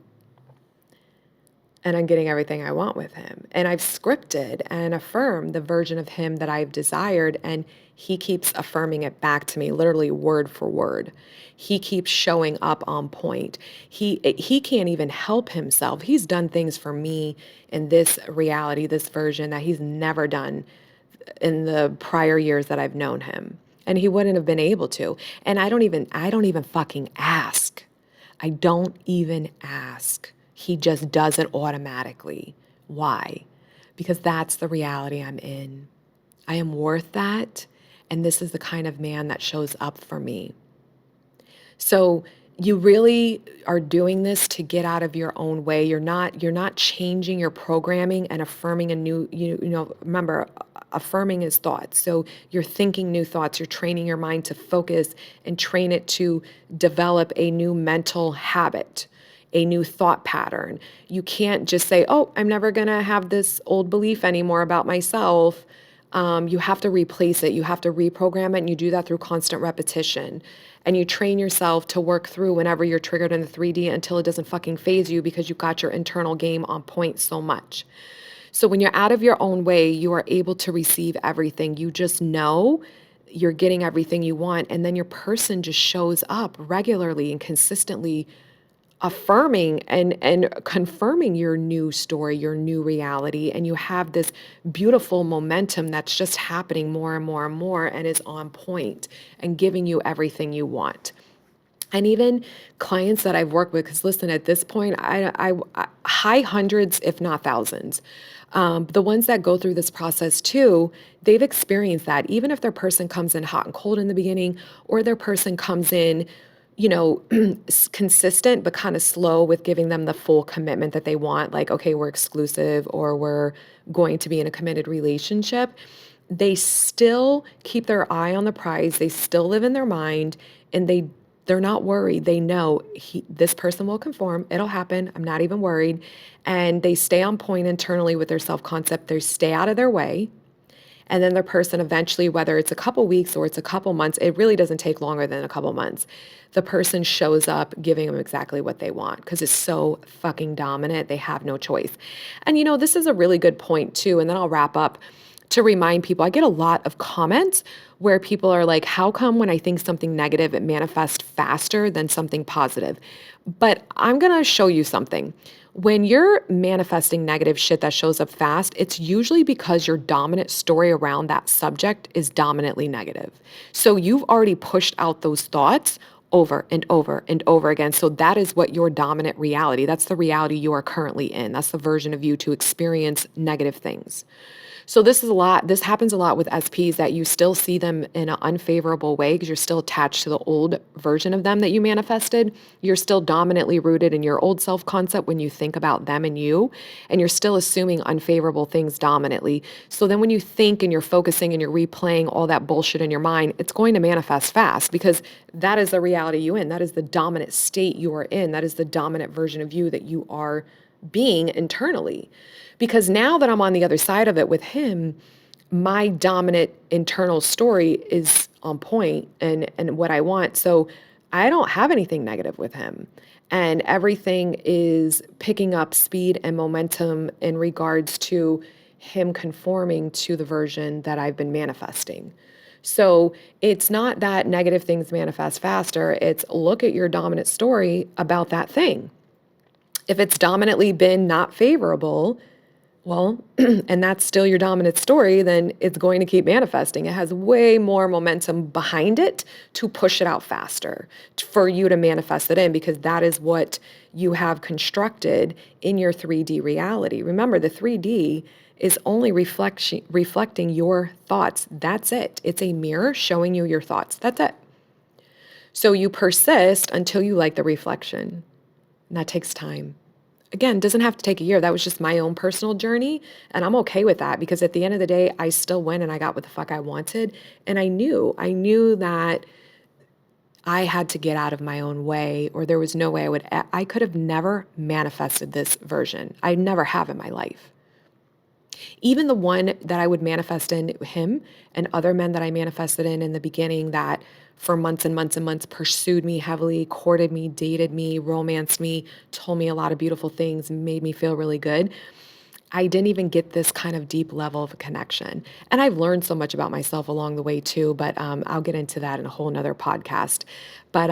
And I'm getting everything I want with him. And I've scripted and affirmed the version of him that I've desired, and he keeps affirming it back to me, literally word for word. He keeps showing up on point. He can't even help himself. He's done things for me in this reality, this version that he's never done in the prior years that I've known him. And he wouldn't have been able to. And I don't even fucking ask. I don't even ask. He just does it automatically. Why? Because that's the reality I'm in. I am worth that, and this is the kind of man that shows up for me. So you really are doing this to get out of your own way. You're not changing your programming and affirming a new, remember, affirming is thoughts. So you're thinking new thoughts. You're training your mind to focus and train it to develop a new mental habit, a new thought pattern. You can't just say, oh, I'm never going to have this old belief anymore about myself. You have to replace it. You have to reprogram it. And you do that through constant repetition. And you train yourself to work through whenever you're triggered in the 3D until it doesn't fucking phase you because you've got your internal game on point so much. So when you're out of your own way, you are able to receive everything. You just know you're getting everything you want. And then your person just shows up regularly and consistently affirming and confirming your new story, your new reality, and you have this beautiful momentum that's just happening more and more and more and is on point and giving you everything you want. And even clients that I've worked with, because listen, at this point, I high hundreds, if not thousands. The ones that go through this process too, they've experienced that. Even if their person comes in hot and cold in the beginning, or their person comes in consistent, but kind of slow with giving them the full commitment that they want. Like, okay, we're exclusive or we're going to be in a committed relationship. They still keep their eye on the prize. They still live in their mind and they're not worried. They know this person will conform. It'll happen. I'm not even worried. And they stay on point internally with their self-concept. They stay out of their way. And then their person eventually, whether it's a couple weeks or it's a couple months, it really doesn't take longer than a couple months. The person shows up giving them exactly what they want because it's so fucking dominant. They have no choice. And this is a really good point too. And then I'll wrap up. to remind people. I get a lot of comments where people are like, how come when I think something negative, it manifests faster than something positive? But I'm going to show you something. When you're manifesting negative shit that shows up fast, it's usually because your dominant story around that subject is dominantly negative. So you've already pushed out those thoughts over and over and over again. So that is what your dominant reality, that's the reality you are currently in. That's the version of you to experience negative things. So this happens a lot with SPs, that you still see them in an unfavorable way because you're still attached to the old version of them that you manifested. You're still dominantly rooted in your old self-concept when you think about them and you're still assuming unfavorable things dominantly. So then when you think and you're focusing and you're replaying all that bullshit in your mind, it's going to manifest fast because that is the reality you're in. That is the dominant state you are in. That is the dominant version of you that you are being internally. Because now that I'm on the other side of it with him, my dominant internal story is on point and what I want. So I don't have anything negative with him. And everything is picking up speed and momentum in regards to him conforming to the version that I've been manifesting. So it's not that negative things manifest faster. It's look at your dominant story about that thing. If it's dominantly been not favorable, well, and that's still your dominant story, then it's going to keep manifesting. It has way more momentum behind it to push it out faster for you to manifest it in, because that is what you have constructed in your 3D reality. Remember, the 3D is only reflecting your thoughts. That's it. It's a mirror showing you your thoughts. That's it. So you persist until you like the reflection. And that takes time. Again, doesn't have to take a year. That was just my own personal journey. And I'm okay with that because at the end of the day, I still went and I got what the fuck I wanted. And I knew that I had to get out of my own way, or there was no way I could have never manifested this version. I never have in my life. Even the one that I would manifest in him and other men that I manifested in the beginning that for months and months and months pursued me heavily, courted me, dated me, romanced me, told me a lot of beautiful things, made me feel really good. I didn't even get this kind of deep level of connection. And I've learned so much about myself along the way too, but I'll get into that in a whole nother podcast. But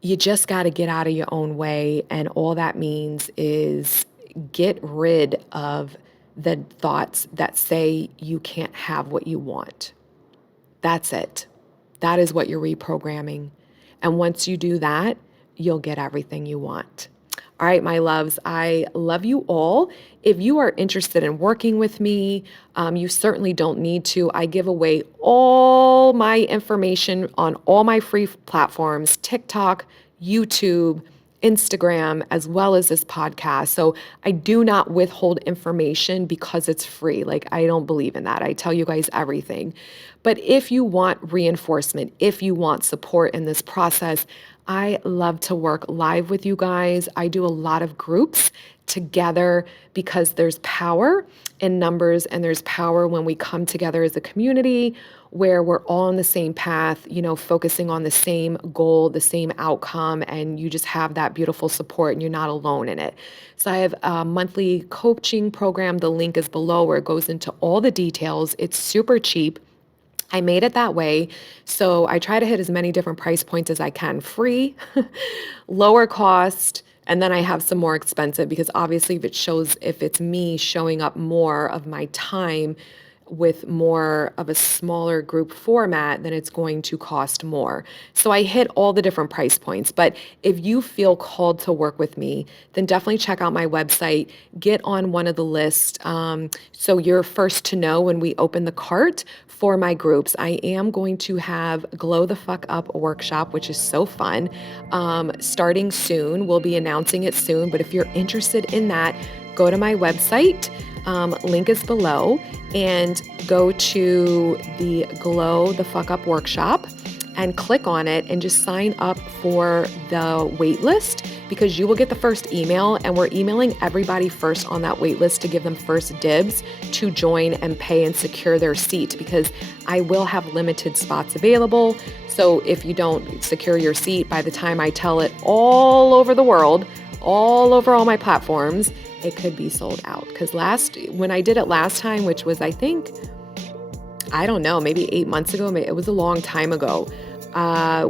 you just got to get out of your own way. And all that means is get rid of the thoughts that say you can't have what you want. That's it. That is what you're reprogramming. And once you do that, you'll get everything you want. All right, my loves, I love you all. If you are interested in working with me, you certainly don't need to. I give away all my information on all my free platforms, TikTok, YouTube, Instagram, as well as this podcast. So I do not withhold information because it's free. Like, I don't believe in that. I tell you guys everything. But if you want reinforcement, if you want support in this process, I love to work live with you guys. I do a lot of groups together because there's power in numbers and there's power when we come together as a community where we're all on the same path, focusing on the same goal, the same outcome, and you just have that beautiful support and you're not alone in it. So I have a monthly coaching program. The link is below where it goes into all the details. It's super cheap. I made it that way. So I try to hit as many different price points as I can. Free, lower cost, and then I have some more expensive because obviously if it's me showing up more of my time with more of a smaller group format, then it's going to cost more. So I hit all the different price points. But if you feel called to work with me, then definitely check out my website, get on one of the lists. So you're first to know when we open the cart for my groups. I am going to have Glow the Fuck Up workshop, which is so fun, starting soon. We'll be announcing it soon. But if you're interested in that, go to my website. Link is below, and go to the Glow the Fuck Up workshop. and click on it and just sign up for the wait list, because you will get the first email, and we're emailing everybody first on that wait list to give them first dibs to join and pay and secure their seat, because I will have limited spots available. So if you don't secure your seat by the time I tell it all over the world, all over all my platforms, it could be sold out. Because when I did it last time, which was, I think, I don't know, maybe 8 months ago, it was a long time ago,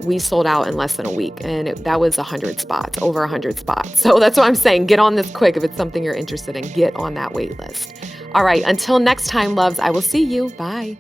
we sold out in less than a week, and that was 100 spots, over 100 spots. So that's what I'm saying. Get on this quick. If it's something you're interested in, get on that wait list. All right. Until next time, loves, I will see you. Bye.